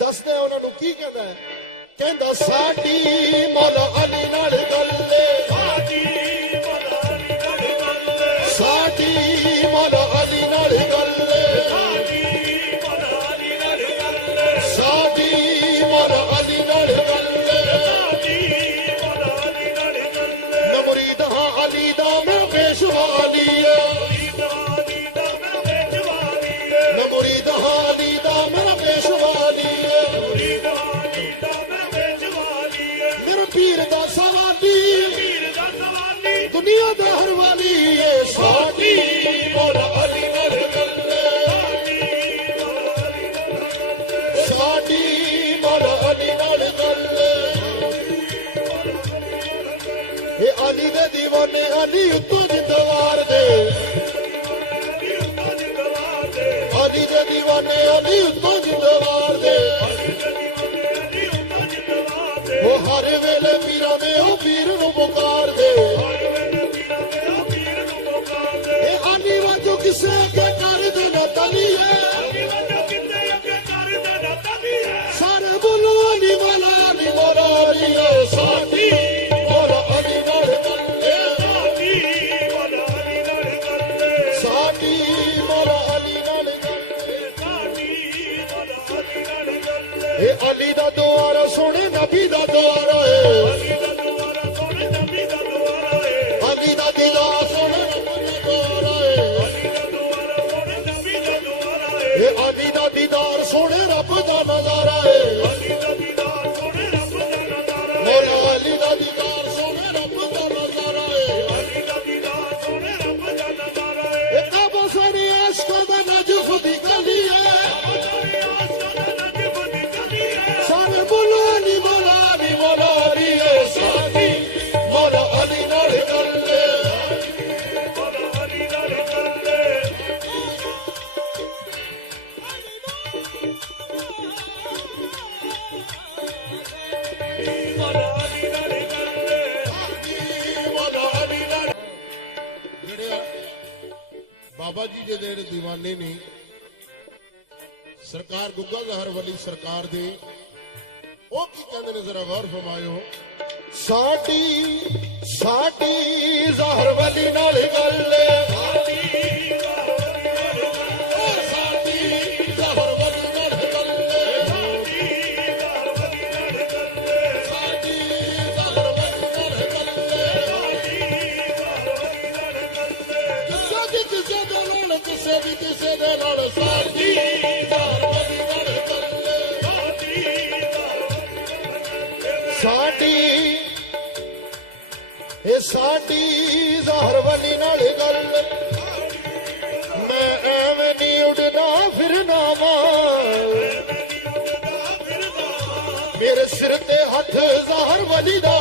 ਦੱਸਦਾ ਉਹਨਾਂ ਨੂੰ ਕੀ ਕਹਿੰਦਾ ਕਹਿੰਦਾ ਸਾਡੀ ਮੌਲਾ ਅਲੀ ਨਾਲ ਗੱਲ ਸਾਡੀ ਅਲੀ ਤੁਝ ਦਵਾਰ ਦੇ ਅਲੀ ਦੇ دیਵਾਨੇ ਅਲੀ ਇਹ ਅਲੀ ਦਾ ਦੁਆਰਾ ਸੋਹਣੇ ਨਬੀ ਦਾ ਦੁਆਰਾ ਸਰਕਾਰ ਗੁੱਗਾ ਜ਼ਹਰ ਵਲੀ ਸਰਕਾਰ ਦੀ, ਉਹ ਕੀ ਕਹਿੰਦੇ ਨੇ ਜ਼ਰਾ ਗੌਰ ਫਰਮਾਇਓ। ਸਾਡੀ ਸਾਡੀ ਜ਼ਹਰ ਵਲੀ ਨਾਲ ਗੱਲ ਕੀਤੀ ਜ਼ਹਰਵਲੀ ਨਾਲ ਗੱਲ ਮੈਂ ਐਵੇਂ ਨਹੀਂ ਉਡਣਾ ਫਿਰਨਾ ਮੇਰੇ। ਸਿਰ ਤੇ ਹੱਥ ਜ਼ਹਰਵਲੀ ਦਾ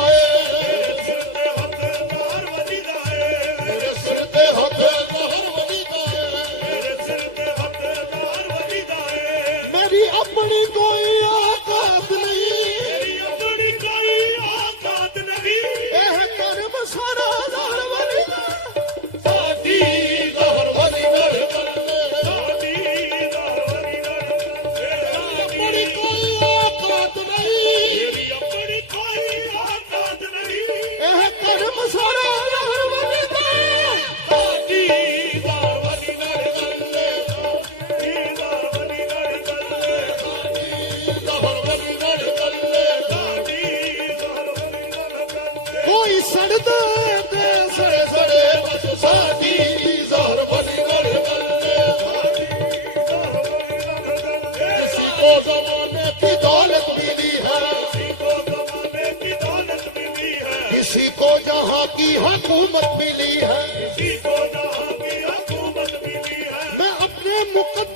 look at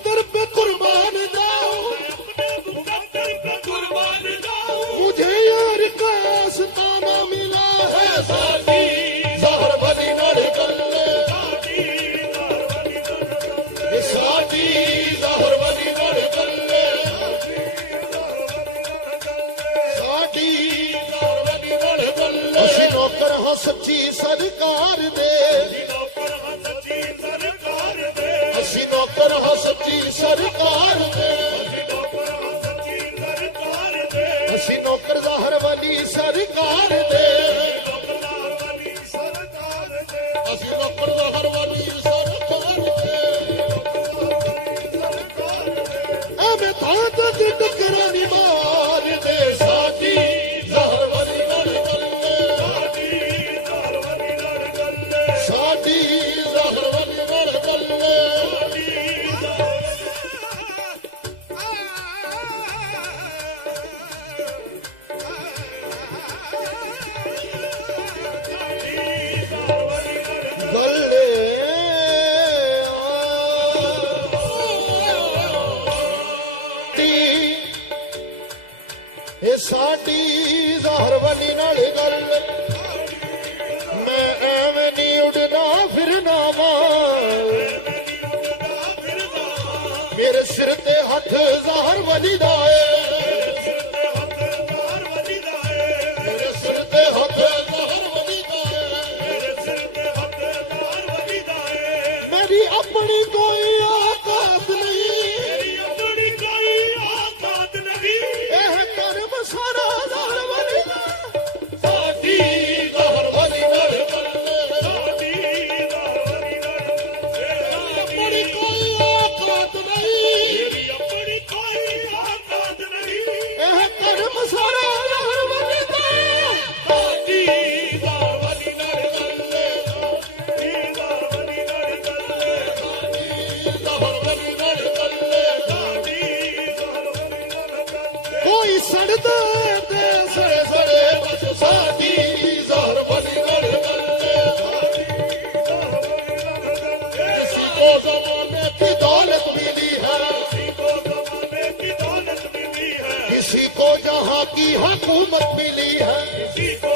ਸਿਰ ਤੇ ਹੱਥ ਜ਼ਾਹਰ ਵਲੀ ਦਾ ਏ। की हुकूमत मिली है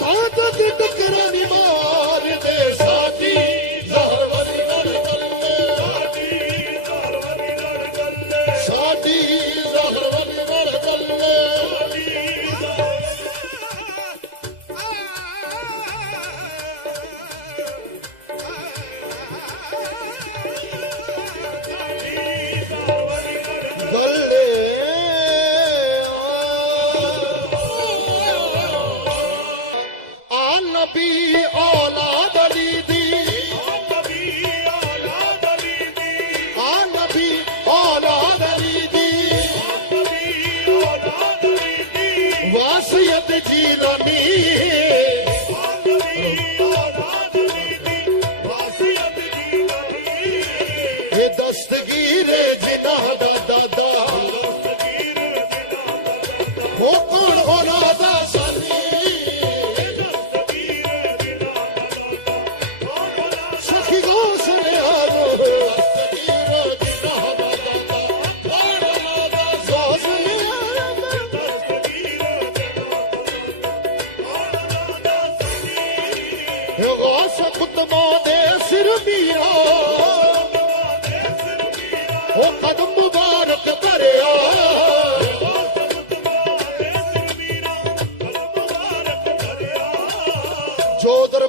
ਕੌਣ ਤੱਕ ਟੁਕਰਾ ਨਿਭਾ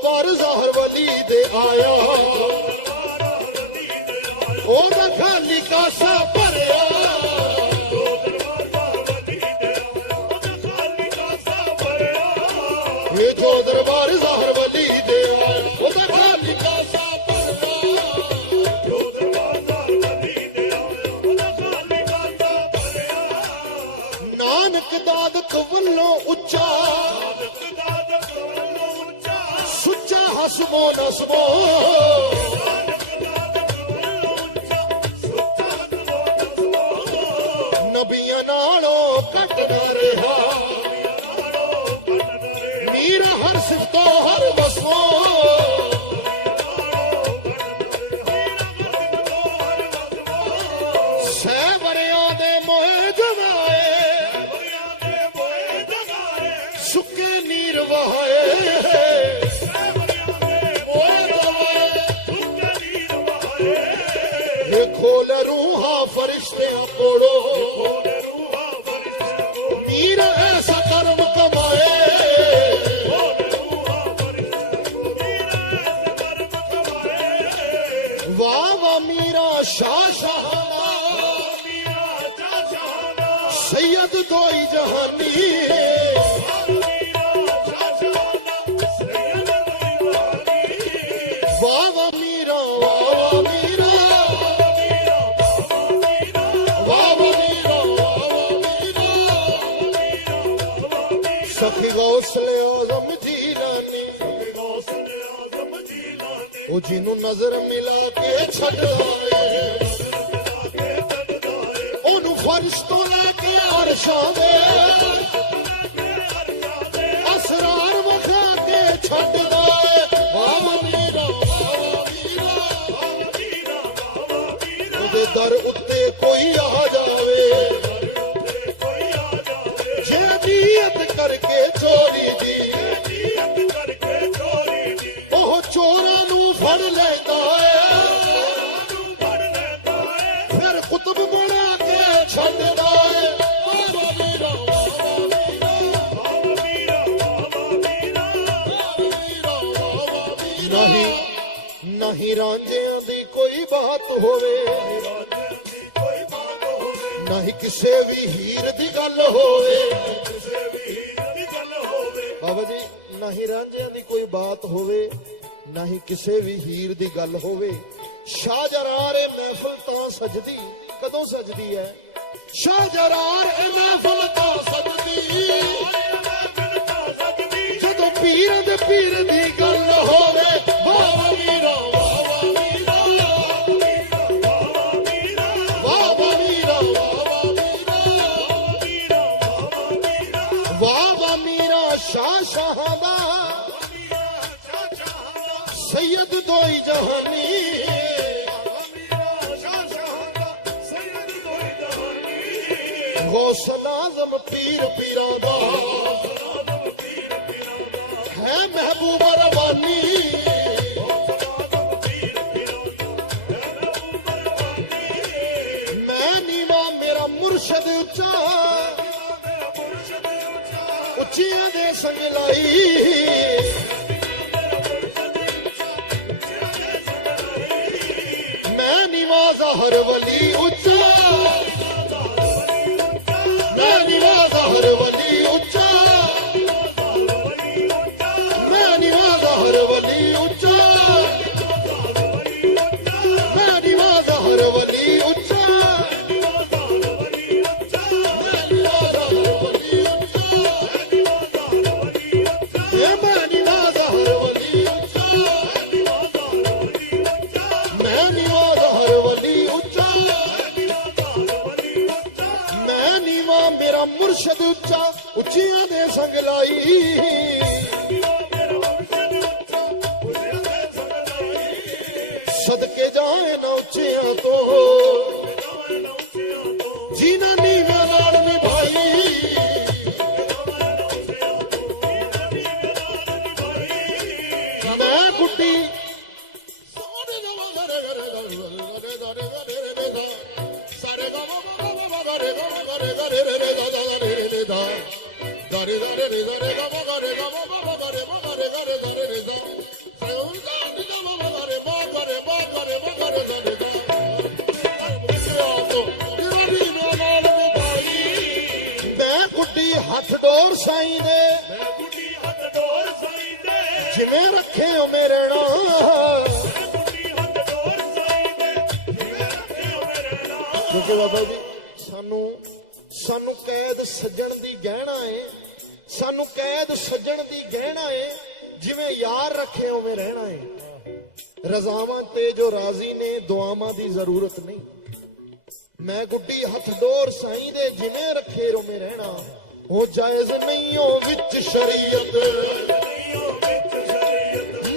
ਦਰਬਾਰ ਜ਼ਾਹਰ ਵਲੀ ਦੇ ਆਇਆ। ਉਹਦਾ ਖਾਲੀ ਕਾਸਾ ਭਰਿਆ। ਦਰਬਾਰ ਜ਼ਾਹਰ ਵਲੀ ਦੇ ਉਹਦਾ ਖਾਲੀ ਕਾਸਾ ਭਰਿਆ। ਨਾਨਕ ਦਾਦਕ ਵੱਲੋਂ ਉੱਚਾ। আসব আসব ਚਾਚਾਨਾ ਸੈਯਦ ਦੋਈ ਜਹਾਨੀ ਵਾਹ ਮੀਰਾ ਵਾਹ ਮੀਰਾ। ਵਾਹ ਮੀਰਾ ਵਾਹ ਮੀਰਾ। ਸਖੀ ਗੌਸਲੇ ਆਜ਼ਮ ਜੀਲਾਨੀ ਉਹ ਜਿਹਨੂੰ ਨਜ਼ਰ ਮਿਲਾ ਕੇ ਛੱਡਦਾ ਏ ਉਹਨੂੰ ਫਰਸ਼ ਤੋਂ ਲੈ ਕੇ ਨਹੀਂ ਰਾਂਝਿਆਂ ਦੀ ਕੋਈ ਬਾਤ ਹੋਵੇ। ਨਹੀਂ ਕਿਸੇ ਵੀ ਹੀਰ ਦੀ ਗੱਲ ਹੋਵੇ। ਬਾਬਾ ਜੀ, ਨਹੀਂ ਰਾਂਝਿਆਂ ਦੀ ਕੋਈ ਬਾਤ ਹੋਵੇ, ਨਹੀਂ ਕਿਸੇ ਵੀ ਹੀਰ ਦੀ ਗੱਲ ਹੋਵੇ। ਸ਼ਾਹਜਰਾਰ ਇਹ ਮਹਿਫਲ ਤਾਂ ਸਜਦੀ, ਕਦੋਂ ਸਜਦੀ ਹੈ? ਸ਼ਾਹਜਰਾਰ ਇਹ ਮਹਿਫਲ ਤਾਂ ਸਜਦੀ। ਜਦੋਂ ਪੀਰਾਂ ਦੇ ਪੀਰ ਦੋਈ ਜਹਾਨੀ ਪੀਰ ਪੀਰਾਂ ਦਾ ਹੈ ਮਹਿਬੂਬ ਰਵਾਨੀ ਮੈਂ ਨੀਵਾ ਮੇਰਾ ਮੁਰਸ਼ਦ ਉੱਚਾ ਉੱਚੀਆਂ ਦੇ ਸੰਗ ਲਾਈ ਨੀਵਾ ਮੇਰਾ ਮੁਰਸ਼ਦ ਉੱਚਾ ਉੱਚੀਆਂ ਦੇ ਸੰਗ ਲਾਈ ਸਦਕੇ ਜਾਏ ਨਾ ਉੱਚਿਆਂ ਤੋਂ ਜੀਨਾ ਨੀਵਾਂ ਨਾਲ ਨਿਭਾਈ ਮੈਂ ਕੁੱਟੀ ਸਾਰੇ ਗਵਾ ਗਰੇ ਗਰੇ ਗਰੇ ਗਰੇ ਗਰੇ ਗਰੇ ਗਰੇ ਗਰੇ ਗਰੇ ਸਾਈਂ ਦੇ। ਜਿਵੇਂ ਰੱਖੇ ਹੋ ਮੇਰੇ ਨਾਲ। ਕਿਉਂਕਿ ਬਾਬਾ ਜੀ, ਸਾਨੂੰ ਸਾਨੂੰ ਕੈਦ ਸੱਜਣ ਦੀ ਗਹਿਣਾ ਏ। ਸਾਨੂੰ ਕੈਦ ਸੱਜਣ ਦੀ ਗਹਿਣਾ ਏ, ਜਿਵੇਂ ਯਾਰ ਰੱਖੇ ਉਵੇਂ ਰਹਿਣਾ ਏ। ਰਜ਼ਾਵਾਂ ਤੇ ਜੋ ਰਾਜ਼ੀ ਨੇ, ਦੁਆਵਾਂ ਦੀ ਜ਼ਰੂਰਤ ਨਹੀਂ। ਮੈਂ ਗੁੱਡੀ ਹੱਥ ਡੋਰ ਸਾਈਂ ਦੇ, ਜਿਵੇਂ ਰੱਖੇ ਰੋਵੇਂ ਰਹਿਣਾ। ਉਹ ਜਾਇਜ਼ ਨਹੀਂ ਹੋ ਵਿੱਚ ਸ਼ਰੀਅਤ।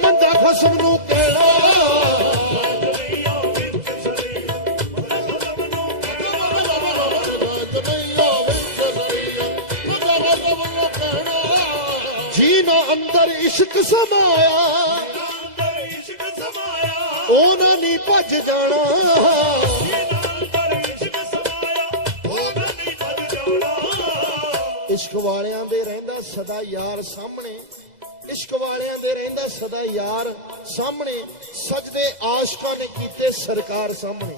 ਮੰਦਾ ਖਸਮ ਨੂੰ ਕਹਿਣਾ। ਅੰਦਰ ਇਸ਼ਕ ਸਮਾਇਆ। ਉਹਨਾਂ ਨਹੀਂ ਭੱਜ ਜਾਣਾ ਉਹ ਨਹੀਂ ਭੱਜ ਜਾਣਾ। ਇਸ਼ਕ ਵਾਲਿਆਂ ਦੇ ਰਹਿੰਦਾ ਸਦਾ ਯਾਰ ਸਾਹਮਣੇ। ਇਸ਼ਕ ਵਾਲਿਆਂ ਦੇ ਰਹਿੰਦਾ ਸਦਾ ਯਾਰ ਸਾਹਮਣੇ। ਸਜਦੇ ਆਸ਼ਕਾਂ ਨੇ ਕੀਤੇ ਸਰਕਾਰ ਸਾਹਮਣੇ।